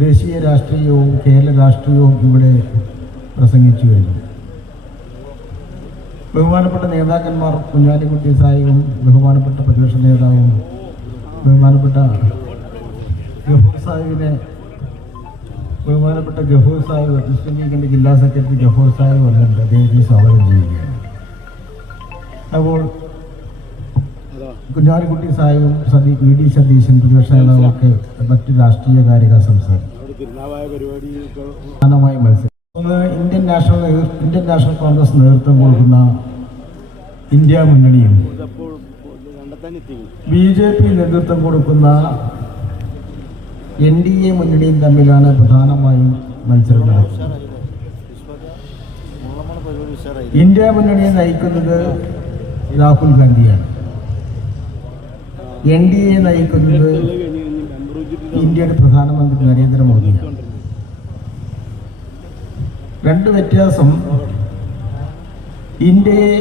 ദേശീയ രാഷ്ട്രീയവും കേരള രാഷ്ട്രീയവും ഇവിടെ പ്രസംഗിച്ചു കഴിഞ്ഞു ബഹുമാനപ്പെട്ട നേതാക്കന്മാർ കുഞ്ഞാലിക്കുട്ടി സായിയും ബഹുമാനപ്പെട്ട പ്രതിപക്ഷ നേതാവും ബഹുമാനപ്പെട്ട ഗഫൂർ സാഹിബിനെ ബഹുമാനപ്പെട്ട ഗഫൂർ സാഹിബ് മുസ്ലിം ലീഗിന്റെ ജില്ലാ സെക്രട്ടറി ഗഫൂർ സാഹിബ് വന്നിട്ടുണ്ട് അദ്ദേഹത്തെ സ്വാഗതം ചെയ്യുകയാണ്. അപ്പോൾ കുഞ്ഞാലിക്കുട്ടി സാഹിബും സന്ദീപ് വി ഡി സതീശൻ പ്രതിപക്ഷ നേതാവൊക്കെ മറ്റു രാഷ്ട്രീയ കാര്യങ്ങൾ സംസാരിക്കും. പ്രധാനമായി മത്സരം ഒന്ന് ഇന്ത്യൻ നാഷണൽ നേതൃ- ഇന്ത്യൻ നാഷണൽ കോൺഗ്രസ് നേതൃത്വം കൊടുക്കുന്ന ഇന്ത്യ മുന്നണിയും ബി ജെ പി നേതൃത്വം കൊടുക്കുന്ന എൻ ഡി എ മുന്നണിയും തമ്മിലാണ് പ്രധാനമായും മത്സരം ഇന്ത്യ മുന്നണിയെ നയിക്കുന്നത് രാഹുൽ ഗാന്ധിയാണ്. എൻ ഡി എ നയിക്കുന്നത് ഇന്ത്യയുടെ പ്രധാനമന്ത്രി നരേന്ദ്രമോദിയാണ്. രണ്ട് വ്യത്യാസം. ഇന്ത്യയെ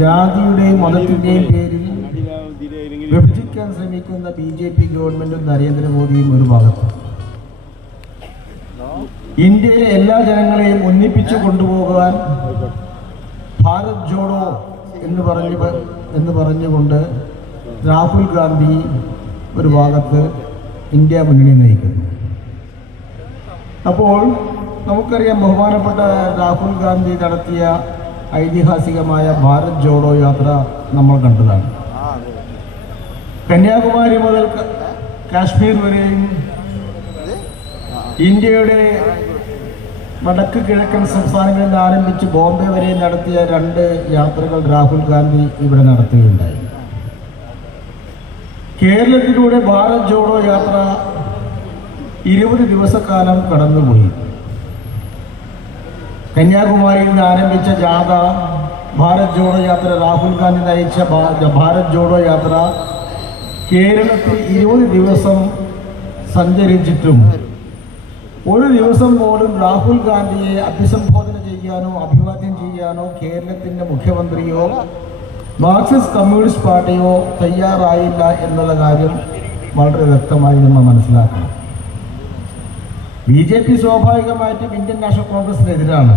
ജാതിയുടെയും മതത്തിന്റെയും പേരിൽ വിഭജിക്കാൻ ശ്രമിക്കുന്ന ബി ജെ പി ഗവൺമെന്റും നരേന്ദ്രമോദിയും ഒരു ഭാഗത്ത്. ഇന്ത്യയിലെ എല്ലാ ജനങ്ങളെയും ഒന്നിപ്പിച്ചു കൊണ്ടുപോകാൻ ഭാരത് ജോഡോ എന്ന് പറഞ്ഞു എന്ന് പറഞ്ഞുകൊണ്ട് രാഹുൽ ഗാന്ധി ഒരു ഭാഗത്ത് ഇന്ത്യ മുന്നണി നയിക്കുന്നു. അപ്പോൾ നമുക്കറിയാം ബഹുമാനപ്പെട്ട രാഹുൽ ഗാന്ധി നടത്തിയ ഐതിഹാസികമായ ഭാരത് ജോഡോ യാത്ര നമ്മൾ കണ്ടതാണ്. കന്യാകുമാരി മുതൽ കാശ്മീർ വരെയും ഇന്ത്യയുടെ വടക്ക് കിഴക്കൻ സംസ്ഥാനങ്ങളിൽ നിന്ന് ആരംഭിച്ച് ബോംബെ വരെ നടത്തിയ രണ്ട് യാത്രകൾ രാഹുൽ ഗാന്ധി ഇവിടെ നടത്തുകയുണ്ടായി. കേരളത്തിലൂടെ ഭാരത് ജോഡോ യാത്ര ഇരുപത് ദിവസക്കാലം കടന്നുപോയി. കന്യാകുമാരിയിൽ നിന്ന് ആരംഭിച്ച ജാഥ ഭാരത് ജോഡോ യാത്ര രാഹുൽ ഗാന്ധി നയിച്ച ഭാരത് ജോഡോ യാത്ര കേരളത്തിൽ ഇരുപത് ദിവസം സഞ്ചരിച്ചിട്ടും ഒരു ദിവസം പോലും രാഹുൽ ഗാന്ധിയെ അഭിസംബോധന ചെയ്യാനോ അഭിവാദ്യം ചെയ്യാനോ കേരളത്തിന്റെ മുഖ്യമന്ത്രിയോ മാർക്സിസ്റ്റ് കമ്മ്യൂണിസ്റ്റ് പാർട്ടിയോ തയ്യാറായില്ല എന്നുള്ള കാര്യം വളരെ വ്യക്തമായി നമ്മൾ മനസ്സിലാക്കണം. ബി ജെ പി സ്വാഭാവികമായിട്ടും ഇന്ത്യൻ നാഷണൽ കോൺഗ്രസിനെതിരാണ്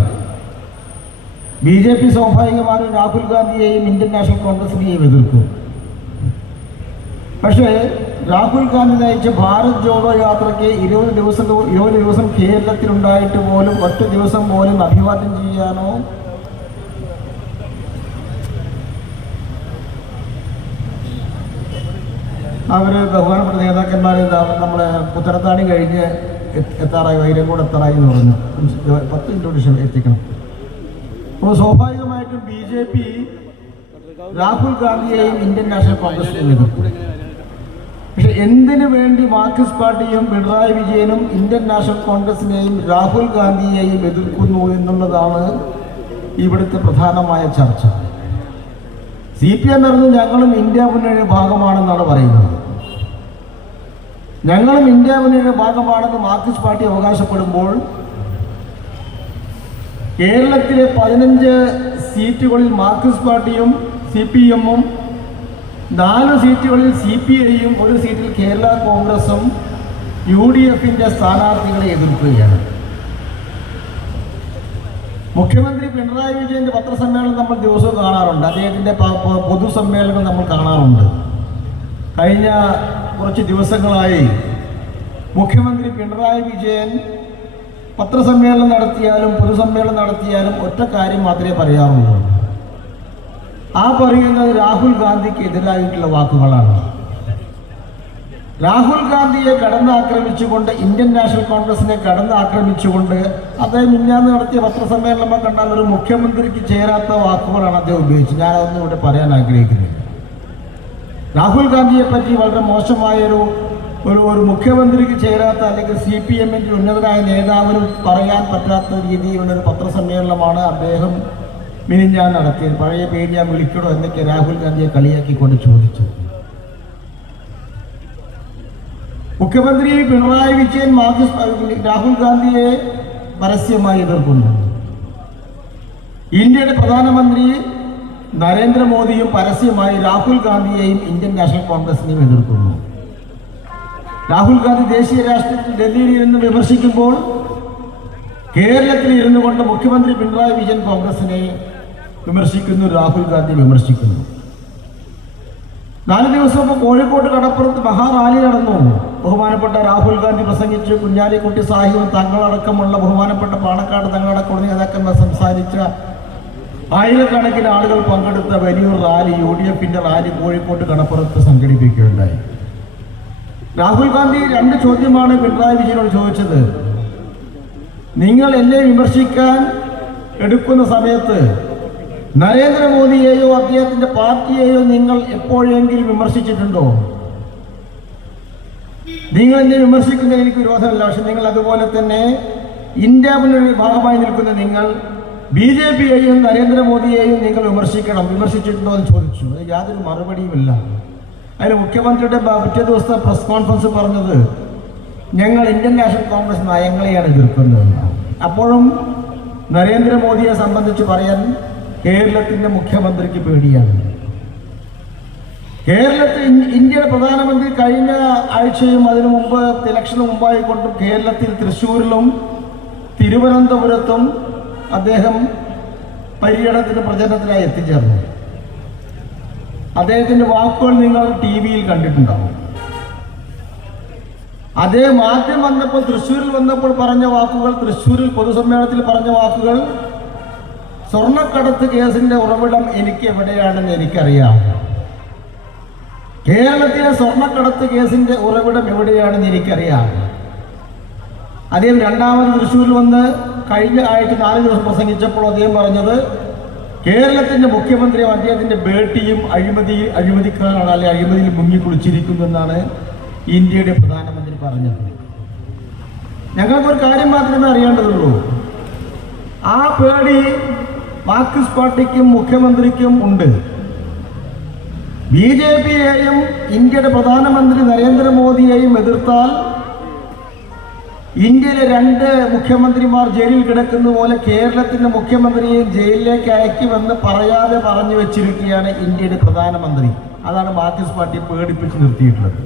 ബി ജെ പി സ്വാഭാവികമായും രാഹുൽ ഗാന്ധിയെയും ഇന്ത്യൻ നാഷണൽ കോൺഗ്രസിനെയും എതിർക്കും. പക്ഷേ രാഹുൽ ഗാന്ധി നയിച്ച ഭാരത് ജോഡോ യാത്രയ്ക്ക് ഇരുപത് ദിവസം ഇരുപത് ദിവസം കേരളത്തിലുണ്ടായിട്ട് പോലും ഒറ്റ ദിവസം പോലും അഭിവാദ്യം ചെയ്യാനോ അവർ ബഹുമാനപ്പെട്ട നേതാക്കന്മാർ നമ്മളെ പുത്തനത്താണി കഴിഞ്ഞ് എത്ത് എത്താറായി വൈരങ്കോട് എത്താറായി എന്ന് പറഞ്ഞു. പത്ത് ഇൻട്രൊഡ്യൂഷൻ എത്തിക്കണം. അപ്പോൾ സ്വാഭാവികമായിട്ടും ബി ജെ പി രാഹുൽ ഗാന്ധിയെയും ഇന്ത്യൻ നാഷണൽ കോൺഗ്രസിനെയും എതിർക്കും. പക്ഷെ എന്തിനു വേണ്ടി മാർക്സിസ്റ്റ് പാർട്ടിയും പിണറായി വിജയനും ഇന്ത്യൻ നാഷണൽ കോൺഗ്രസിനെയും രാഹുൽ ഗാന്ധിയെയും എതിർക്കുന്നു എന്നുള്ളതാണ് ഇവിടുത്തെ പ്രധാനമായ ചർച്ച. സി പി എം ഞങ്ങളും ഇന്ത്യ മുന്നണിയുടെ ഭാഗമാണെന്നാണ് പറയുന്നത്. ഞങ്ങളും ഇന്ത്യ മുന്നണിയുടെ ഭാഗമാണെന്ന് മാർക്സിസ്റ്റ് പാർട്ടി അവകാശപ്പെടുമ്പോൾ കേരളത്തിലെ പതിനഞ്ച് സീറ്റുകളിൽ മാർക്സിസ്റ്റ് പാർട്ടിയും സി പി എമ്മും നാല് സീറ്റുകളിൽ സി പി ഐയും ഒരു സീറ്റിൽ കേരള കോൺഗ്രസും യു ഡി എഫിന്റെ സ്ഥാനാർത്ഥികളെ എതിർക്കുകയാണ്. മുഖ്യമന്ത്രി പിണറായി വിജയന്റെ പത്രസമ്മേളനം നമ്മൾ ദിവസവും കാണാറുണ്ട്. അദ്ദേഹത്തിന്റെ പൊതുസമ്മേളനം നമ്മൾ കാണാറുണ്ട്. കഴിഞ്ഞ കുറച്ച് ദിവസങ്ങളായി മുഖ്യമന്ത്രി പിണറായി വിജയൻ പത്രസമ്മേളനം നടത്തിയാലും പൊതുസമ്മേളനം നടത്തിയാലും ഒറ്റ കാര്യം മാത്രമേ പറയാറുള്ളൂ. ആ പറയുന്നത് രാഹുൽ ഗാന്ധിക്ക് എതിരായിട്ടുള്ള വാക്കുകളാണ്. രാഹുൽ ഗാന്ധിയെ കടന്നാക്രമിച്ചുകൊണ്ട് ഇന്ത്യൻ നാഷണൽ കോൺഗ്രസിനെ കടന്നാക്രമിച്ചുകൊണ്ട് അദ്ദേഹം ഇന്നാന്ന് നടത്തിയ പത്രസമ്മേളനം കണ്ടാൽ ഒരു മുഖ്യമന്ത്രിക്ക് ചേരാത്ത വാക്കുകളാണ് അദ്ദേഹം ഉപയോഗിച്ചത്. ഞാനതൊന്നും ഇവിടെ പറയാൻ ആഗ്രഹിക്കുന്നില്ല. രാഹുൽ ഗാന്ധിയെ പറ്റി വളരെ മോശമായൊരു ഒരു ഒരു മുഖ്യമന്ത്രിക്ക് ചേരാത്ത അല്ലെങ്കിൽ സി പി എമ്മിന്റെ ഉന്നതരായ നേതാവിനും പറയാൻ പറ്റാത്ത രീതിയിലുള്ള ഒരു പത്രസമ്മേളനമാണ് അദ്ദേഹം മിനിഞ്ഞാൻ നടത്തിയത്. പഴയ പേര് ഞാൻ വിളിക്കണോ? എന്നൊക്കെ രാഹുൽ ഗാന്ധിയെ കളിയാക്കിക്കൊണ്ട് ചോദിച്ചു മുഖ്യമന്ത്രി പിണറായി വിജയൻ മാർക്സിസ്റ്റ് രാഹുൽ ഗാന്ധിയെ പരസ്യമായി എതിർക്കുന്നു. ഇന്ത്യയുടെ പ്രധാനമന്ത്രി നരേന്ദ്രമോദിയും പരസ്യമായി രാഹുൽ ഗാന്ധിയെയും ഇന്ത്യൻ നാഷണൽ കോൺഗ്രസിനെയും എതിർക്കുന്നു. രാഹുൽ ഗാന്ധി ദേശീയ രാഷ്ട്രീയത്തിൽ ഡൽഹിയിൽ ഇരുന്ന് വിമർശിക്കുമ്പോൾ കേരളത്തിൽ ഇരുന്നു കൊണ്ട് മുഖ്യമന്ത്രി പിണറായി വിജയൻ കോൺഗ്രസിനെ വിമർശിക്കുന്നു രാഹുൽ ഗാന്ധി വിമർശിക്കുന്നു. നാല് ദിവസം മുമ്പ് കോഴിക്കോട് കടപ്പുറത്ത് മഹാറാലി നടന്നു. ബഹുമാനപ്പെട്ട രാഹുൽ ഗാന്ധി പ്രസംഗിച്ചു കുഞ്ഞാലിക്കുട്ടി സാഹിബും തങ്ങളടക്കമുള്ള ബഹുമാനപ്പെട്ട പാണക്കാട് തങ്ങളടക്കമുള്ള നേതാക്കന്മാർ സംസാരിച്ച ആയിരക്കണക്കിന് ആളുകൾ പങ്കെടുത്ത വലിയൊരു റാലി യു ഡി എഫിന്റെ റാലി കോഴിക്കോട്ട് കടപ്പുറത്ത് സംഘടിപ്പിക്കുകയുണ്ടായി. രാഹുൽ ഗാന്ധി രണ്ട് ചോദ്യമാണ് പിണറായി വിജയനോട് ചോദിച്ചത്. നിങ്ങൾ എന്നെ വിമർശിക്കാൻ എടുക്കുന്ന സമയത്ത് നരേന്ദ്രമോദിയെയോ അദ്ദേഹത്തിന്റെ പാർട്ടിയെയോ നിങ്ങൾ എപ്പോഴെങ്കിലും വിമർശിച്ചിട്ടുണ്ടോ? നിങ്ങൾ എന്നെ വിമർശിക്കുന്നതിൽ എനിക്ക് വിരോധമല്ല പക്ഷെ നിങ്ങൾ അതുപോലെ തന്നെ ഇന്ത്യ മുന്നണി ഭാഗമായി നിൽക്കുന്ന നിങ്ങൾ ബി ജെ പിയെയും നരേന്ദ്രമോദിയെയും നിങ്ങൾ വിമർശിക്കണം. വിമർശിച്ചിട്ടുണ്ടോ എന്ന് ചോദിച്ചു. യാതൊരു മറുപടിയുമില്ല. അതിന് മുഖ്യമന്ത്രിയുടെ പിറ്റേ ദിവസത്തെ പ്രസ് കോൺഫറൻസ് പറഞ്ഞത് ഞങ്ങൾ ഇന്ത്യൻ നാഷണൽ കോൺഗ്രസ് നയങ്ങളെയാണ് എതിർക്കുന്നത്. അപ്പോഴും നരേന്ദ്രമോദിയെ സംബന്ധിച്ച് പറയാൻ കേരളത്തിന്റെ മുഖ്യമന്ത്രിക്ക് പേടിയാണ്. കേരളത്തിൽ ഇന്ത്യയുടെ പ്രധാനമന്ത്രി കഴിഞ്ഞ ആഴ്ചയും അതിനു മുമ്പ് ഇലക്ഷന് മുമ്പായിക്കൊണ്ടും കേരളത്തിൽ തൃശ്ശൂരിലും തിരുവനന്തപുരത്തും അദ്ദേഹം പര്യടനത്തിന് പ്രചരണത്തിനായി എത്തിച്ചേർന്നു. അദ്ദേഹത്തിന്റെ വാക്കുകൾ നിങ്ങൾ ടി വിയിൽ കണ്ടിട്ടുണ്ടാവും. അതേ മാറ്റം വന്നപ്പോൾ തൃശ്ശൂരിൽ വന്നപ്പോൾ പറഞ്ഞ വാക്കുകൾ തൃശ്ശൂരിൽ പൊതുസമ്മേളനത്തിൽ പറഞ്ഞ വാക്കുകൾ സ്വർണക്കടത്ത് കേസിന്റെ ഉറവിടം എനിക്ക് എവിടെയാണെന്ന് എനിക്കറിയാം. കേരളത്തിലെ സ്വർണക്കടത്ത് കേസിന്റെ ഉറവിടം എവിടെയാണെന്ന് എനിക്കറിയാം. അദ്ദേഹം രണ്ടാമത് തൃശ്ശൂരിൽ വന്ന് കഴിഞ്ഞ ആഴ്ച നാല് ദിവസം പ്രസംഗിച്ചപ്പോൾ അദ്ദേഹം പറഞ്ഞത് കേരളത്തിന്റെ മുഖ്യമന്ത്രിയും അദ്ദേഹത്തിന്റെ ബേട്ടിയും അഴിമതി അഴിമതിക്കാരാണ് അല്ലെ അഴിമതിയിൽ എന്നാണ് ഇന്ത്യയുടെ പ്രധാനമന്ത്രി പറഞ്ഞത്. ഞങ്ങൾക്കൊരു കാര്യം മാത്രമേ അറിയേണ്ടതുള്ളൂ. ആ പേടി മാർക്സിസ്റ്റ് പാർട്ടിക്കും മുഖ്യമന്ത്രിക്കും ഉണ്ട്. ബി ജെ പിയെയും ഇന്ത്യയുടെ പ്രധാനമന്ത്രി നരേന്ദ്രമോദിയെയും എതിർത്താൽ ഇന്ത്യയിലെ രണ്ട് മുഖ്യമന്ത്രിമാർ ജയിലിൽ കിടക്കുന്ന പോലെ കേരളത്തിന്റെ മുഖ്യമന്ത്രിയെയും ജയിലിലേക്ക് അയക്കുമെന്ന് പറയാതെ പറഞ്ഞു വെച്ചിരിക്കുകയാണ് ഇന്ത്യയുടെ പ്രധാനമന്ത്രി. അതാണ് മാർക്സിസ്റ്റ് പാർട്ടിയെ പേടിപ്പിച്ച് നിർത്തിയിട്ടുള്ളത്.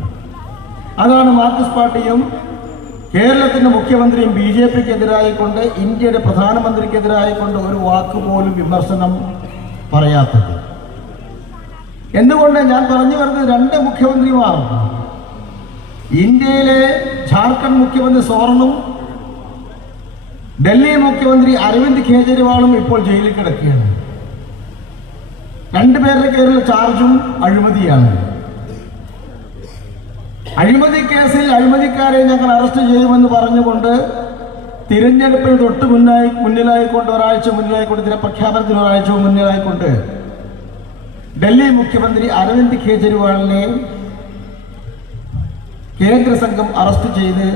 അതാണ് മാർക്സിസ്റ്റ് പാർട്ടിയും കേരളത്തിന്റെ മുഖ്യമന്ത്രിയും ബി ജെ പിക്കെതിരായിക്കൊണ്ട് ഇന്ത്യയുടെ പ്രധാനമന്ത്രിക്കെതിരായിക്കൊണ്ട് ഒരു വാക്ക് പോലും വിമർശനം പറയാത്തത്. എന്തുകൊണ്ട് ഞാൻ പറഞ്ഞു വരുന്നത് രണ്ട് മുഖ്യമന്ത്രിമാർ? ഇന്ത്യയിലെ ജാർഖണ്ഡ് മുഖ്യമന്ത്രി സോറനും ഡൽഹി മുഖ്യമന്ത്രി അരവിന്ദ് കെജ്രിവാളും ഇപ്പോൾ ജയിലിൽ കിടക്കുകയാണ്. രണ്ടുപേരുടെ പേരിൽ ചാർജും അഴിമതിയാണ്. അഴിമതി കേസിൽ അഴിമതിക്കാരെ ഞങ്ങൾ അറസ്റ്റ് ചെയ്യുമെന്ന് പറഞ്ഞുകൊണ്ട് തിരഞ്ഞെടുപ്പിന് തൊട്ട് മുന്നായി മുന്നിലായിക്കൊണ്ട് ഒരാഴ്ച മുന്നിലായിക്കൊണ്ട് ഇതിന്റെ പ്രഖ്യാപനത്തിന് ഒരാഴ്ച മുന്നിലായിക്കൊണ്ട് ഡൽഹി മുഖ്യമന്ത്രി അരവിന്ദ് കെജ്രിവാളിനെ കേന്ദ്ര സംഘം അറസ്റ്റ് ചെയ്ത്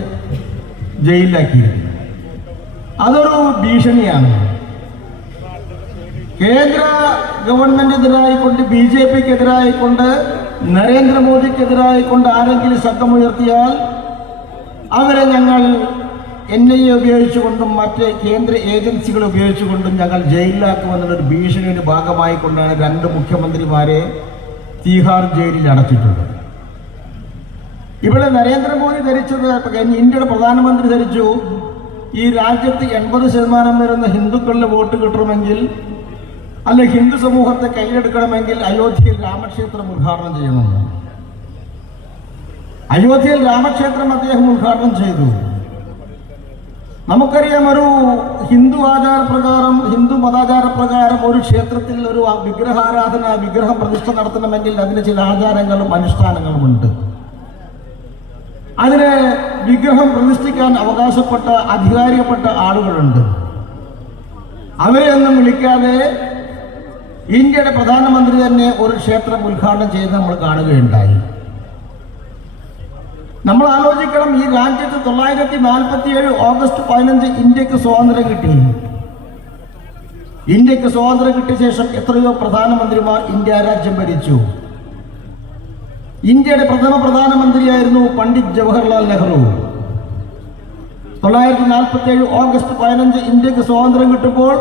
ജയിലിലാക്കിയിരുന്നു. അതൊരു ഭീഷണിയാണ്. കേന്ദ്ര ഗവൺമെന്റിനെതിരായിക്കൊണ്ട് ബി ജെ പിക്കെതിരായിക്കൊണ്ട് നരേന്ദ്രമോദിക്കെതിരായിക്കൊണ്ട് ആരെങ്കിലും ശബ്ദമുയർത്തിയാൽ അവരെ ഞങ്ങൾ എൻ ഐ എ ഉപയോഗിച്ചുകൊണ്ടും മറ്റ് കേന്ദ്ര ഏജൻസികൾ ഉപയോഗിച്ചുകൊണ്ടും ഞങ്ങൾ ജയിലിലാക്കുമെന്നുള്ളൊരു ഭീഷണിയുടെ ഭാഗമായിക്കൊണ്ടാണ് രണ്ട് മുഖ്യമന്ത്രിമാരെ തീഹാർ ജയിലിൽ അടച്ചിട്ടുള്ളത്. ഇവിടെ നരേന്ദ്രമോദി ധരിച്ചത് ഇന്ത്യയുടെ പ്രധാനമന്ത്രി ധരിച്ചു. ഈ രാജ്യത്ത് എൺപത് ശതമാനം വരുന്ന ഹിന്ദുക്കളുടെ വോട്ട് കിട്ടണമെങ്കിൽ അല്ലെ ഹിന്ദു സമൂഹത്തെ കയ്യിലെടുക്കണമെങ്കിൽ അയോധ്യയിൽ രാമക്ഷേത്രം ഉദ്ഘാടനം ചെയ്യണമെന്ന്. അയോധ്യയിൽ രാമക്ഷേത്രം അദ്ദേഹം ഉദ്ഘാടനം ചെയ്തു. നമുക്കറിയാം ഒരു ഹിന്ദു ആചാരപ്രകാരം ഹിന്ദു മതാചാരപ്രകാരം ഒരു ക്ഷേത്രത്തിൽ ഒരു വിഗ്രഹാരാധന വിഗ്രഹ പ്രതിഷ്ഠ നടത്തണമെങ്കിൽ അതിന് ചില ആചാരങ്ങളും അനുഷ്ഠാനങ്ങളും ഉണ്ട് അതിന് വിഗ്രഹം പ്രതിഷ്ഠിക്കാൻ അവകാശപ്പെട്ട അധികാരിയപ്പെട്ട ആളുകളുണ്ട്. അവരെയൊന്നും വിളിക്കാതെ ഇന്ത്യയുടെ പ്രധാനമന്ത്രി തന്നെ ഒരു ക്ഷേത്രം ഉദ്ഘാടനം ചെയ്ത് നമ്മൾ കാണുകയുണ്ടായി. നമ്മൾ ആലോചിക്കണം ഈ രാജ്യത്ത് തൊള്ളായിരത്തി നാൽപ്പത്തി ഏഴ് ഓഗസ്റ്റ് പതിനഞ്ച് ഇന്ത്യയ്ക്ക് സ്വാതന്ത്ര്യം കിട്ടി. ഇന്ത്യയ്ക്ക് സ്വാതന്ത്ര്യം കിട്ടിയ ശേഷം എത്രയോ പ്രധാനമന്ത്രിമാർ ഇന്ത്യ രാജ്യം ഭരിച്ചു. ഇന്ത്യയുടെ പ്രഥമ പ്രധാനമന്ത്രിയായിരുന്നു പണ്ഡിറ്റ് ജവഹർലാൽ നെഹ്റു. തൊള്ളായിരത്തി നാൽപ്പത്തി ഏഴ് ഓഗസ്റ്റ് പതിനഞ്ച് ഇന്ത്യയ്ക്ക് സ്വാതന്ത്ര്യം കിട്ടുമ്പോൾ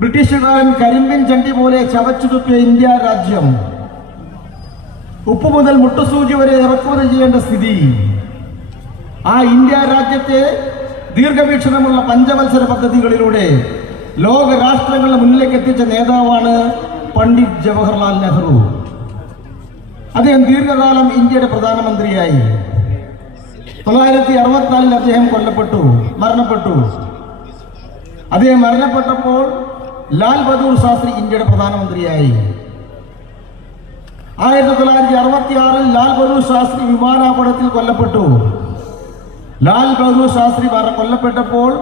ബ്രിട്ടീഷുകാരൻ കരിമ്പിൻ ചണ്ടി പോലെ ചവച്ചു തുപ്പിയ ഇന്ത്യ രാജ്യം. ഉപ്പ് മുതൽ മുട്ടുസൂചി വരെ ഇറക്കുമതി ചെയ്യേണ്ട സ്ഥിതി. ആ ഇന്ത്യ രാജ്യത്തെ ദീർഘവീക്ഷണമുള്ള പഞ്ചവത്സര പദ്ധതികളിലൂടെ ലോകരാഷ്ട്രങ്ങളുടെ മുന്നിലേക്ക് എത്തിച്ച നേതാവാണ് പണ്ഡിറ്റ് ജവഹർലാൽ നെഹ്റു. അദ്ദേഹം ദീർഘകാലം ഇന്ത്യയുടെ പ്രധാനമന്ത്രിയായി. തൊള്ളായിരത്തി അറുപത്തിനാലിൽ അദ്ദേഹം കൊല്ലപ്പെട്ടു മരണപ്പെട്ടു. അദ്ദേഹം മരണപ്പെട്ടപ്പോൾ ലാൽ ബഹദൂർ ശാസ്ത്രി ഇന്ത്യയുടെ പ്രധാനമന്ത്രിയായി. ആയിരത്തി തൊള്ളായിരത്തി അറുപത്തി ആറിൽ ലാൽ ബഹദൂർ ശാസ്ത്രി വിമാനാപകടത്തിൽ കൊല്ലപ്പെട്ടു. ലാൽ ബഹദൂർ ശാസ്ത്രി കൊല്ലപ്പെട്ടപ്പോൾ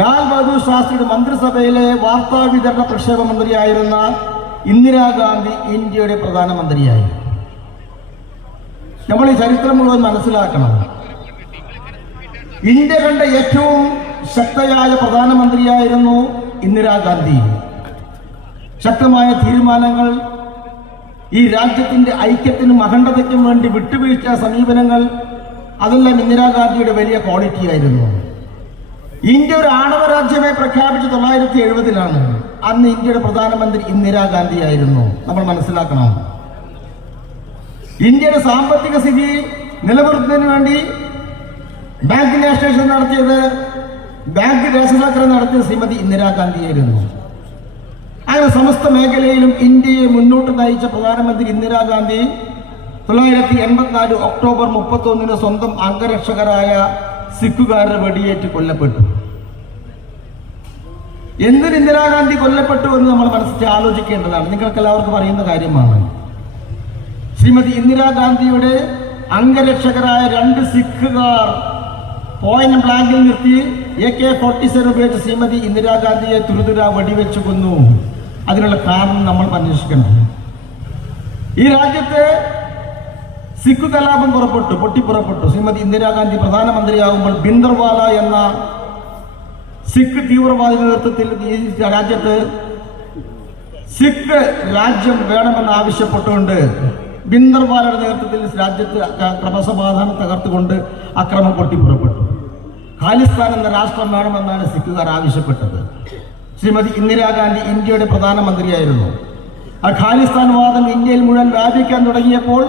ലാൽ ബഹദൂർ ശാസ്ത്രിയുടെ മന്ത്രിസഭയിലെ വാർത്താ വിതരണ പ്രക്ഷേപ മന്ത്രിയായിരുന്ന ഇന്ദിരാഗാന്ധി ഇന്ത്യയുടെ പ്രധാനമന്ത്രിയായി. നമ്മൾ ഈ ചരിത്രം മുഴുവൻ മനസ്സിലാക്കണം. ഇന്ത്യ കണ്ട ഏറ്റവും ശക്തയായ പ്രധാനമന്ത്രിയായിരുന്നു ഇന്ദിരാഗാന്ധി. ശക്തമായ തീരുമാനങ്ങൾ ഈ രാജ്യത്തിന്റെ ഐക്യത്തിനും അഖണ്ഡതയ്ക്കും വേണ്ടി വിട്ടുവീഴ്ച സമീപനങ്ങൾ അതെല്ലാം ഇന്ദിരാഗാന്ധിയുടെ വലിയ ക്വാളിറ്റി ആയിരുന്നു ഇന്ത്യ ഒരു ആണവ രാജ്യമായി പ്രഖ്യാപിച്ച തൊള്ളായിരത്തി എഴുപതിലാണ് അന്ന് ഇന്ത്യയുടെ പ്രധാനമന്ത്രി ഇന്ദിരാഗാന്ധി ആയിരുന്നു നമ്മൾ മനസ്സിലാക്കണം. ഇന്ത്യയുടെ സാമ്പത്തിക സ്ഥിതി നിലനിർത്തുന്നതിന് വേണ്ടി ബാങ്ക് നാഷണേഷൻ നടത്തിയത് ബാങ്ക് ദേശസാക്കരം നടത്തിയ ശ്രീമതി ഇന്ദിരാഗാന്ധിയായിരുന്നു അങ്ങനെ സമസ്ത മേഖലയിലും ഇന്ത്യയെ മുന്നോട്ട് നയിച്ച പ്രധാനമന്ത്രി ഇന്ദിരാഗാന്ധി തൊള്ളായിരത്തി എൺപത്തിനാല് ഒക്ടോബർ മുപ്പത്തൊന്നിന് സ്വന്തം അംഗരക്ഷകരായ സിഖുകാരുടെ വെടിയേറ്റ് കൊല്ലപ്പെട്ടു. എന്തിന് ഇന്ദിരാഗാന്ധി കൊല്ലപ്പെട്ടു എന്ന് നമ്മൾ മനസ്സിൽ ആലോചിക്കേണ്ടതാണ്. നിങ്ങൾക്ക് എല്ലാവർക്കും അറിയുന്ന കാര്യമാണ്. ശ്രീമതി ഇന്ദിരാഗാന്ധിയുടെ അംഗരക്ഷകരായ രണ്ട് സിഖുകാർ പോയിന്റ് ബ്ലാങ്കിൽ നിർത്തി എ കെ ഫോർട്ടി സെവൻ ഉപയോഗിച്ച് ശ്രീമതി ഇന്ദിരാഗാന്ധിയെ തുരുതുര വെടിവെച്ചു കൊന്നു. അതിനുള്ള കാരണം നമ്മൾ അന്വേഷിക്കണം. ഈ രാജ്യത്ത് സിഖ് കലാപം പുറപ്പെട്ടു പൊട്ടിപ്പുറപ്പെട്ടു. ശ്രീമതി ഇന്ദിരാഗാന്ധി പ്രധാനമന്ത്രിയാകുമ്പോൾ ബിന്ദർവാല എന്ന സിഖ് തീവ്രവാദി നേതൃത്വത്തിൽ ഈ രാജ്യത്ത് സിഖ് രാജ്യം വേണമെന്ന് ആവശ്യപ്പെട്ടുകൊണ്ട് ബിന്ദർവാലയുടെ നേതൃത്വത്തിൽ രാജ്യത്ത് ക്രമസമാധാനം തകർത്തുകൊണ്ട് അക്രമം പൊട്ടിപ്പുറപ്പെട്ടു. ഖാലിസ്ഥാൻ എന്ന രാഷ്ട്രം വേണമെന്നാണ് സിഖുകാർ ആവശ്യപ്പെട്ടത്. ശ്രീമതി ഇന്ദിരാഗാന്ധി ഇന്ത്യയുടെ പ്രധാനമന്ത്രിയായിരുന്നു. ആ ഖാലിസ്ഥാൻ വാദം ഇന്ത്യയിൽ മുഴുവൻ വ്യാപിക്കാൻ തുടങ്ങിയപ്പോൾ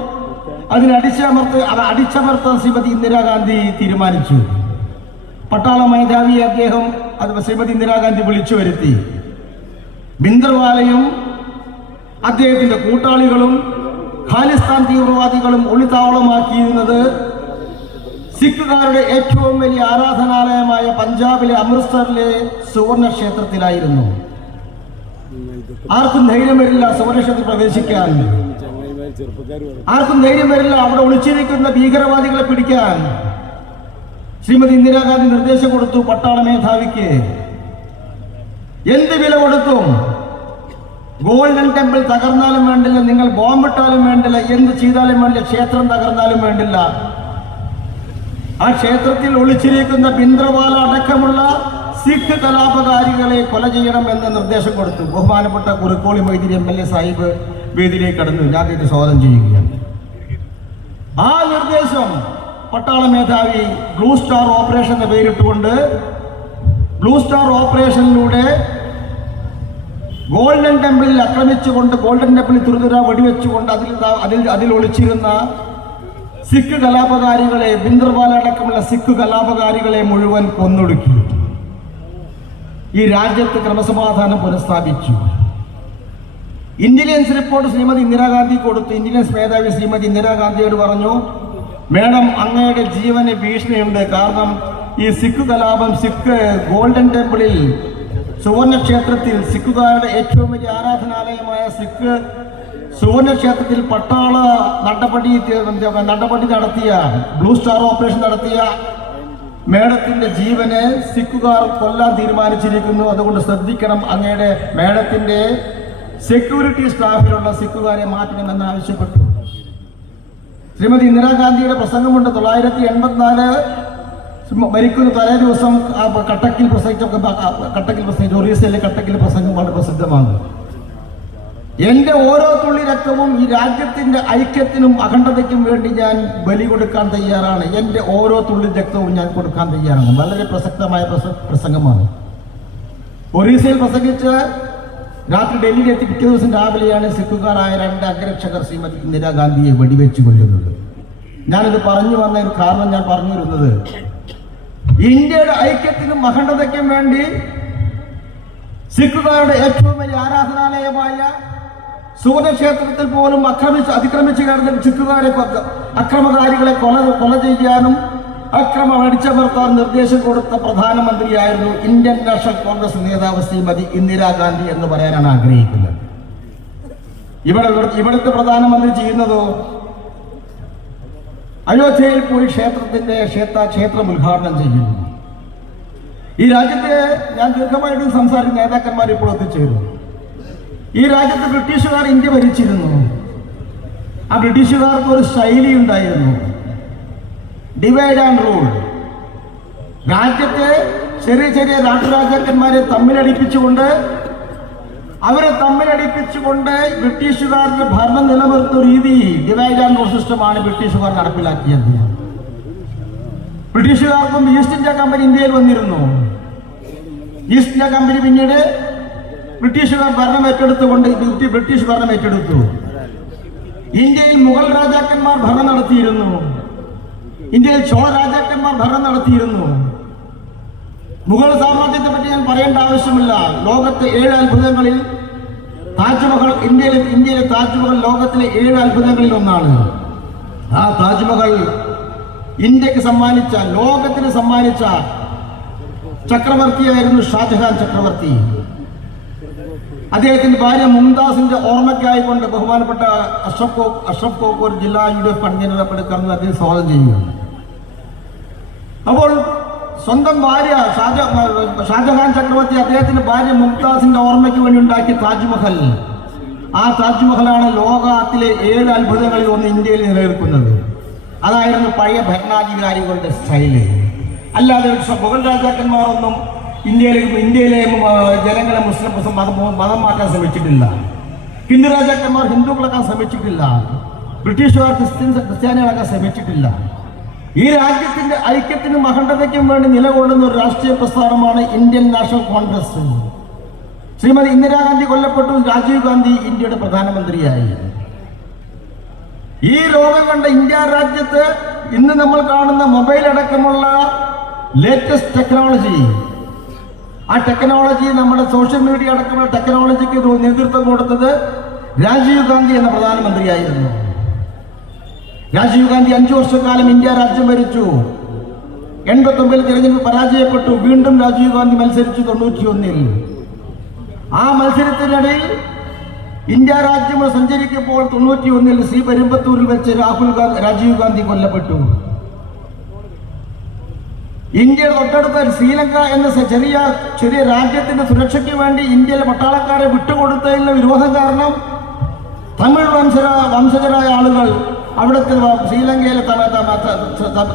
അതിന് അടിച്ചമർത്ത് അത് അടിച്ചമർത്താൻ ശ്രീമതി ഇന്ദിരാഗാന്ധി തീരുമാനിച്ചു. പട്ടാള മേധാവി അദ്ദേഹം അത് ശ്രീമതി ഇന്ദിരാഗാന്ധി വിളിച്ചു വരുത്തി. ബിന്ദർവാലയും അദ്ദേഹത്തിന്റെ കൂട്ടാളികളും ഖാലിസ്ഥാൻ തീവ്രവാദികളും ഒളിത്താവളമാക്കിയിരുന്നത് സിഖുകാരുടെ ഏറ്റവും വലിയ ആരാധനാലയമായ പഞ്ചാബിലെ അമൃത്സറിലെ സുവർണ ക്ഷേത്രത്തിലായിരുന്നു ആർക്കും ധൈര്യം വരില്ല സുവർണ ക്ഷേത്രത്തിൽ പ്രവേശിക്കാൻ. ആർക്കും ധൈര്യം വരില്ല. അവിടെ ഒളിച്ചിരിക്കുന്ന ഭീകരവാദികളെ പിടിക്കാൻ. ശ്രീമതി ഇന്ദിരാഗാന്ധി നിർദ്ദേശം കൊടുത്തു പട്ടാള മേധാവിക്ക്. എന്ത് വില കൊടുത്തും ഗോൾഡൻ ടെമ്പിൾ തകർന്നാലും വേണ്ടില്ല നിങ്ങൾ ബോംബിട്ടാലും വേണ്ടില്ല എന്ത് ചെയ്താലും വേണ്ടില്ല ക്ഷേത്രം തകർന്നാലും വേണ്ടില്ല. ആ ക്ഷേത്രത്തിൽ ഒളിച്ചിരിക്കുന്ന പിന്ദ്രവാല അടക്കമുള്ള സിഖ് കലാപകാരികളെ കൊല ചെയ്യണം എന്ന് നിർദ്ദേശം കൊടുത്തു. ബഹുമാനപ്പെട്ട Kurukkoli മൈതിരി M L A Sahib വേദിയിലേക്ക് കടന്നു ഞാൻ അദ്ദേഹത്തെ സ്വാഗതം ചെയ്യുകയാണ്. ആ നിർദ്ദേശം പട്ടാള മേധാവി ബ്ലൂ സ്റ്റാർ ഓപ്പറേഷൻ എന്ന പേരിട്ടുകൊണ്ട് ബ്ലൂ സ്റ്റാർ ഓപ്പറേഷനിലൂടെ ഗോൾഡൻ ടെമ്പിളിൽ ആക്രമിച്ചുകൊണ്ട് ഗോൾഡൻ ടെമ്പിളിൽ തുരുതുര വെടിവെച്ചുകൊണ്ട് അതിൽ അതിൽ അതിൽ ഒളിച്ചിരുന്ന സിഖ് കലാപകാരികളെ ബിന്ദർവാല അടക്കമുള്ള സിഖ് കലാപകാരികളെ മുഴുവൻ കൊന്നൊടുക്കി. ഈ രാജ്യത്ത് ക്രമസമാധാനം പുനഃസ്ഥാപിച്ചു. ഇന്റലിജൻസ് റിപ്പോർട്ട് ശ്രീമതി ഇന്ദിരാഗാന്ധി കൊടുത്തു. ഇന്റലിജൻസ് മേധാവി ശ്രീമതി ഇന്ദിരാഗാന്ധിയോട് പറഞ്ഞു മേഡം അങ്ങയുടെ ജീവന് ഭീഷണിയുണ്ട്. കാരണം ഈ സിഖ് കലാപം സിഖ് ഗോൾഡൻ ടെമ്പിളിൽ സുവർണ ക്ഷേത്രത്തിൽ സിഖുകാരുടെ ഏറ്റവും വലിയ ആരാധനാലയമായ സിഖ് സുവർണ ക്ഷേത്രത്തിൽ പട്ടാള നടപടി നടപടി നടത്തിയ ബ്ലൂ സ്റ്റാർ ഓപ്പറേഷൻ നടത്തിയ മേഡത്തിന്റെ ജീവനെ സിഖുകാർ കൊല്ലാൻ തീരുമാനിച്ചിരിക്കുന്നു. അതുകൊണ്ട് ശ്രദ്ധിക്കണം അങ്ങയുടെ മേഡത്തിന്റെ സെക്യൂരിറ്റി സ്റ്റാഫിലുള്ള സിഖുകാരെ മാറ്റണമെന്ന് ആവശ്യപ്പെട്ടു. ശ്രീമതി ഇന്ദിരാഗാന്ധിയുടെ പ്രസംഗമുണ്ട്. തൊള്ളായിരത്തി എൺപത്തിനാല് മരിക്കുന്ന തലേ ദിവസം കട്ടക്കിൽ പ്രസംഗിച്ച കട്ടക്കിൽ പ്രസംഗിച്ച. ഒറീസയിലെ കട്ടക്കിൽ പ്രസംഗം വളരെ പ്രസിദ്ധമാണ്. എന്റെ ഓരോ തുള്ളി രക്തവും ഈ രാജ്യത്തിന്റെ ഐക്യത്തിനും അഖണ്ഡതയ്ക്കും വേണ്ടി ഞാൻ ബലി കൊടുക്കാൻ തയ്യാറാണ്. എന്റെ ഓരോ തുള്ളി രക്തവും ഞാൻ കൊടുക്കാൻ തയ്യാറാണ്. വളരെ പ്രസക്തമായ പ്രസംഗമാണ്. ഒറീസയിൽ പ്രസംഗിച്ച് രാത്രി ഡൽഹിയിൽ എത്തി പിറ്റേ ദിവസം രാവിലെയാണ് സിഖുകാരായ രണ്ട് അഗ്രരക്ഷകർ ശ്രീമതി ഇന്ദിരാഗാന്ധിയെ വെടിവെച്ച് കൊല്ലുന്നത് ഞാനിത് പറഞ്ഞു വന്ന ഒരു കാരണം ഞാൻ പറഞ്ഞു വരുന്നത്. ഇന്ത്യയുടെ ഐക്യത്തിനും അഖണ്ഡതയ്ക്കും വേണ്ടി സിഖുകാരുടെ ഏറ്റവും വലിയ ആരാധനാലയമായ സുവർണക്ഷേത്രത്തിൽ പോലും അക്രമിച്ച് അതിക്രമിച്ച് കയറുന്ന സിഖുകാരെ അക്രമകാരികളെ കൊല കൊല ചെയ്യാനും അക്രമം അടിച്ചമർത്താൻ നിർദ്ദേശം കൊടുത്ത പ്രധാനമന്ത്രിയായിരുന്നു ഇന്ത്യൻ നാഷണൽ കോൺഗ്രസ് നേതാവ് ശ്രീമതി ഇന്ദിരാഗാന്ധി എന്ന് പറയാനാണ് ആഗ്രഹിക്കുന്നത്. ഇവിടെ ഇവിടെ- ഇവിടുത്തെ പ്രധാനമന്ത്രി ചെയ്യുന്നതോ? അയോധ്യയിൽ പോയി ക്ഷേത്രത്തിന്റെ ക്ഷേത്ര ക്ഷേത്രം ഉദ്ഘാടനം ചെയ്യുന്നു ഈ രാജ്യത്തെ ഞാൻ ദീർഘമായിട്ട് സംസാരിച്ച നേതാക്കന്മാർ ഇപ്പോൾ എത്തിച്ചേരുന്നു ഈ രാജ്യത്ത് ബ്രിട്ടീഷുകാർ ഇന്ത്യ ഭരിച്ചിരുന്നു. ആ ബ്രിട്ടീഷുകാർക്ക് ഒരു ശൈലി ഉണ്ടായിരുന്നു. ഡിവൈഡ് ആൻഡ് റൂൾ രാജ്യത്തെ ചെറിയ ചെറിയ നാട്ടുരാജാക്കന്മാരെ തമ്മിലടിപ്പിച്ചുകൊണ്ട് അവരെ തമ്മിലടിപ്പിച്ചുകൊണ്ട് ബ്രിട്ടീഷുകാരുടെ ഭരണം നിലനിർത്തുന്ന രീതി ഡിവൈഡ് ആൻഡ് റൂൾ സിസ്റ്റമാണ് ബ്രിട്ടീഷുകാർ നടപ്പിലാക്കിയത്. ബ്രിട്ടീഷുകാർക്കും ഈസ്റ്റ് ഇന്ത്യ കമ്പനി ഇന്ത്യയിൽ വന്നിരുന്നു. ഈസ്റ്റ് ഇന്ത്യ കമ്പനി പിന്നീട് ബ്രിട്ടീഷുകാർ ഭരണം ഏറ്റെടുത്തുകൊണ്ട് ബ്രിട്ടീഷ് ഭരണം ഏറ്റെടുത്തു. ഇന്ത്യയിൽ മുഗൾ രാജാക്കന്മാർ ഭരണം നടത്തിയിരുന്നു. ഇന്ത്യയിൽ ചോള രാജാക്കന്മാർ ഭരണം നടത്തിയിരുന്നു. മുഗൾ സാമ്രാജ്യത്തെ പറ്റി ഞാൻ പറയേണ്ട ആവശ്യമില്ല. ലോകത്തെ ഏഴ് അത്ഭുതങ്ങളിൽ താജ്മഹൽ ഇന്ത്യയിലെ ഇന്ത്യയിലെ താജ്മഹൽ ലോകത്തിലെ ഏഴ് അത്ഭുതങ്ങളിൽ ഒന്നാണ്. ആ താജ്മഹൽ ഇന്ത്യയ്ക്ക് സമ്മാനിച്ച ലോകത്തിന് സമ്മാനിച്ച ചക്രവർത്തിയായിരുന്നു ഷാജഹാൻ ചക്രവർത്തി. അദ്ദേഹത്തിന്റെ ഭാര്യ മുംതാസിന്റെ ഓർമ്മയ്ക്കായിക്കൊണ്ട് ബഹുമാനപ്പെട്ട അഷ്റഫ് കോ അഷ്റഫ് കോക്കൂർ ജില്ലാ യു ഡി എഫ് കൺവീനറെ പടുക്കുന്നത് അദ്ദേഹം സ്വാഗതം ചെയ്യുകയാണ്. അപ്പോൾ സ്വന്തം ഭാര്യ ഷാജ ഷാജഹാൻ ചക്രവർത്തി അദ്ദേഹത്തിന്റെ ഭാര്യ മുംതാസിന്റെ ഓർമ്മയ്ക്ക് വേണ്ടി ഉണ്ടാക്കിയ താജ്മഹൽ. ആ താജ്മഹലാണ് ലോകത്തിലെ ഏഴ് അത്ഭുതങ്ങളിൽ ഒന്ന് ഇന്ത്യയിൽ നിലനിൽക്കുന്നത്. അതായിരുന്നു പഴയ ഭരണാധികാരികളുടെ സ്റ്റൈൽ. അല്ലാതെ മുഗൾ രാജാക്കന്മാരൊന്നും ഇന്ത്യയിലെ ഇന്ത്യയിലെ ജനങ്ങളെ മുസ്ലിം മതം മതം മാറ്റാൻ ശ്രമിച്ചിട്ടില്ല. ഹിന്ദു രാജാക്കന്മാർ ഹിന്ദുക്കളൊക്കെ ശ്രമിച്ചിട്ടില്ല. ബ്രിട്ടീഷുകാർ ക്രിസ്ത്യൻ ക്രിസ്ത്യാനികളൊക്കെ ശ്രമിച്ചിട്ടില്ല. ഈ രാജ്യത്തിന്റെ ഐക്യത്തിനും അഖണ്ഡതയ്ക്കും വേണ്ടി നിലകൊള്ളുന്ന ഒരു രാഷ്ട്രീയ പ്രസ്ഥാനമാണ് Indian national congress Shrimati Indira Gandhi കൊല്ലപ്പെട്ടു രാജീവ് ഗാന്ധി ഇന്ത്യയുടെ പ്രധാനമന്ത്രിയായി. ഈ രോഗം കണ്ട ഇന്ത്യ രാജ്യത്ത് ഇന്ന് നമ്മൾ കാണുന്ന മൊബൈൽ അടക്കമുള്ള ലേറ്റസ്റ്റ് ടെക്നോളജി. ആ ടെക്നോളജി നമ്മുടെ സോഷ്യൽ മീഡിയ അടക്കമുള്ള ടെക്നോളജിക്ക് നേതൃത്വം കൊടുത്തത് രാജീവ് ഗാന്ധി എന്ന പ്രധാനമന്ത്രിയായിരുന്നു. രാജീവ് ഗാന്ധി അഞ്ചു വർഷക്കാലം ഇന്ത്യ രാജ്യം ഭരിച്ചു. എൺപത്തൊമ്പതിൽ തിരഞ്ഞെടുപ്പ് പരാജയപ്പെട്ടു. വീണ്ടും രാജീവ് ഗാന്ധി മത്സരിച്ചു തൊണ്ണൂറ്റിയൊന്നിൽ. ആ മത്സരത്തിനിടയിൽ ഇന്ത്യ രാജ്യം സഞ്ചരിക്കുമ്പോൾ തൊണ്ണൂറ്റിയൊന്നിൽ സി പെരുമ്പത്തൂരിൽ വെച്ച് രാഹുൽ ഗാന്ധി രാജീവ് ഗാന്ധി കൊല്ലപ്പെട്ടു. ഇന്ത്യയുടെ തൊട്ടടുത്ത ശ്രീലങ്ക എന്ന ചെറിയ ചെറിയ രാജ്യത്തിന്റെ സുരക്ഷയ്ക്ക് വേണ്ടി ഇന്ത്യയിലെ പട്ടാളക്കാരെ വിട്ടുകൊടുത്തതിനുള്ള വിരോധം കാരണം തമിഴ് വംശ വംശജരായ ആളുകൾ അവിടുത്തെ ശ്രീലങ്കയിലെ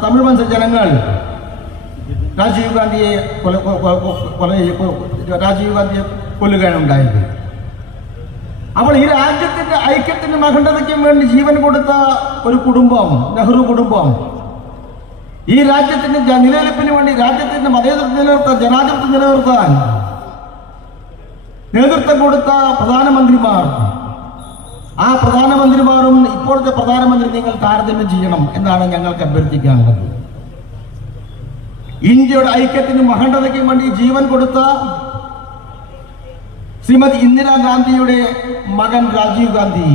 തമിഴ് വംശ ജനങ്ങൾ രാജീവ് ഗാന്ധിയെ കൊല കൊല രാജീവ് ഗാന്ധിയെ കൊല്ലുകയാണ് ഉണ്ടായത്. അപ്പോൾ ഈ രാജ്യത്തിന്റെ ഐക്യത്തിന്റെ അഖണ്ഡതയ്ക്കും വേണ്ടി ജീവൻ കൊടുത്ത ഒരു കുടുംബം നെഹ്റു കുടുംബം ഈ രാജ്യത്തിന്റെ നിലനിൽപ്പിന് വേണ്ടി രാജ്യത്തിന്റെ മതേതൃത്വം നിലനിർത്താൻ ജനാധിപത്യം നിലനിർത്താൻ നേതൃത്വം കൊടുത്ത പ്രധാനമന്ത്രിമാർ ആ പ്രധാനമന്ത്രിമാരും ഇപ്പോഴത്തെ പ്രധാനമന്ത്രി നിങ്ങൾ താരതമ്യം ചെയ്യണം എന്നാണ് ഞങ്ങൾക്ക് അഭ്യർത്ഥിക്കാനുള്ളത്. ഇന്ത്യയുടെ ഐക്യത്തിനും അഖണ്ഡതയ്ക്കും വേണ്ടി ജീവൻ കൊടുത്ത ശ്രീമതി ഇന്ദിരാഗാന്ധിയുടെ മകൻ രാജീവ് ഗാന്ധി.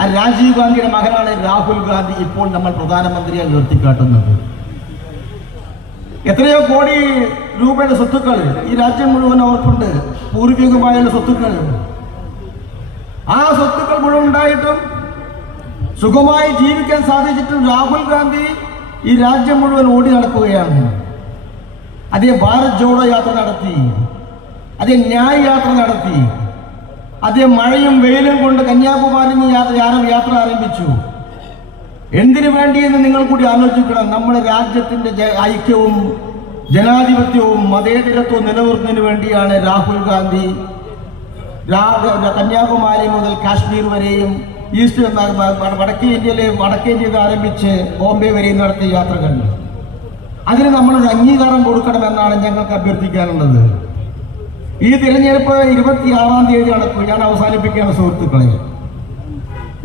ആ രാജീവ് ഗാന്ധിയുടെ മകനാണ് രാഹുൽ ഗാന്ധി ഇപ്പോൾ നമ്മൾ പ്രധാനമന്ത്രിയായി ഉയർത്തിക്കാട്ടുന്നത്. എത്രയോ കോടി രൂപയുടെ സ്വത്തുക്കൾ ഈ രാജ്യം മുഴുവൻ അവർക്കുണ്ട് പൂർവികമായുള്ള സ്വത്തുക്കൾ. ആ സ്വത്തുക്കൾ മുഴുവൻ ഉണ്ടായിട്ടും സുഖമായി ജീവിക്കാൻ സാധിച്ചിട്ടും രാഹുൽ ഗാന്ധി ഈ രാജ്യം മുഴുവൻ ഓടി നടക്കുകയാണ്. അദ്ദേഹം ഭാരത് ജോഡോ യാത്ര നടത്തി. അദ്ദേഹം ന്യായ് യാത്ര നടത്തി. അദ്ദേഹം മഴയും വെയിലും കൊണ്ട് കന്യാകുമാരി യാത്ര യാത്ര- ആരംഭിച്ചു. എന്തിനു വേണ്ടിയെന്ന് നിങ്ങൾ കൂടി ആലോചിക്കണം. നമ്മുടെ രാജ്യത്തിന്റെ ഐക്യവും ജനാധിപത്യവും മതേതരത്വവും നിലനിർത്തുന്നതിന് വേണ്ടിയാണ് രാഹുൽ ഗാന്ധി കന്യാകുമാരി മുതൽ കാശ്മീർ വരെയും ഈസ്റ്റ് വടക്കേ ഇന്ത്യയിലെ വടക്കേ ഇന്ത്യയിൽ ആരംഭിച്ച് ബോംബെ വരെയും നടത്തിയ യാത്രകൾ. അതിന് നമ്മൾ ഒരു അംഗീകാരം കൊടുക്കണമെന്നാണ് ഞങ്ങൾക്ക് അഭ്യർത്ഥിക്കാനുള്ളത്. ഈ തിരഞ്ഞെടുപ്പ് ഇരുപത്തിയാറാം തീയതി നടക്കും ഞാൻ അവസാനിപ്പിക്കുകയാണ് സുഹൃത്തുക്കളെ.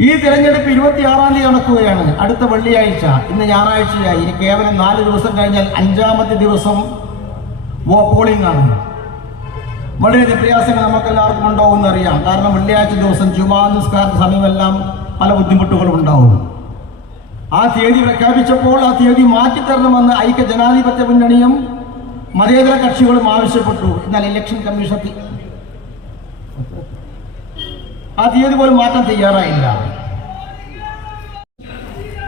ഈ തിരഞ്ഞെടുപ്പ് ഇരുപത്തിയാറാം തീയതി നടക്കുകയാണ്. അടുത്ത വെള്ളിയാഴ്ച ഇന്ന് ഞായറാഴ്ചയായി. ഇനി കേവലം നാല് ദിവസം കഴിഞ്ഞാൽ അഞ്ചാമത്തെ ദിവസം പോളിംഗ് ആണ്. വളരെയധികം പ്രയാസങ്ങൾ നമുക്ക് എല്ലാവർക്കും ഉണ്ടാവും അറിയാം കാരണം വെള്ളിയാഴ്ച ദിവസം ജുമാ നിസ്കാര സമയമെല്ലാം പല ബുദ്ധിമുട്ടുകളും ഉണ്ടാവും. ആ തീയതി പ്രഖ്യാപിച്ചപ്പോൾ ആ തീയതി മാറ്റിത്തരണമെന്ന് ഐക്യ ജനാധിപത്യ മുന്നണിയും മതേതര കക്ഷികളും ആവശ്യപ്പെട്ടു. എന്നാൽ ഇലക്ഷൻ കമ്മീഷൻ ആ തീയതി പോലും മാറ്റാൻ തയ്യാറായില്ല.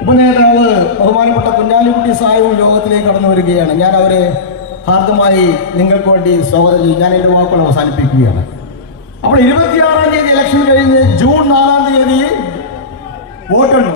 ഉപനേതാവ് ബഹുമാനപ്പെട്ട കുഞ്ഞാലിക്കുട്ടി സാഹിബും യോഗത്തിലേക്ക് കടന്നു വരികയാണ്. ഞാൻ അവരെ ഹാർദമായി നിങ്ങൾക്ക് വേണ്ടി സ്വാഗതം ഞാൻ എന്റെ വാക്കുകൾ അവസാനിപ്പിക്കുകയാണ്. അപ്പോൾ ഇരുപത്തിയാറാം തീയതി ഇലക്ഷൻ കഴിഞ്ഞ് ജൂൺ നാലാം തീയതി വോട്ടെണ്ണും.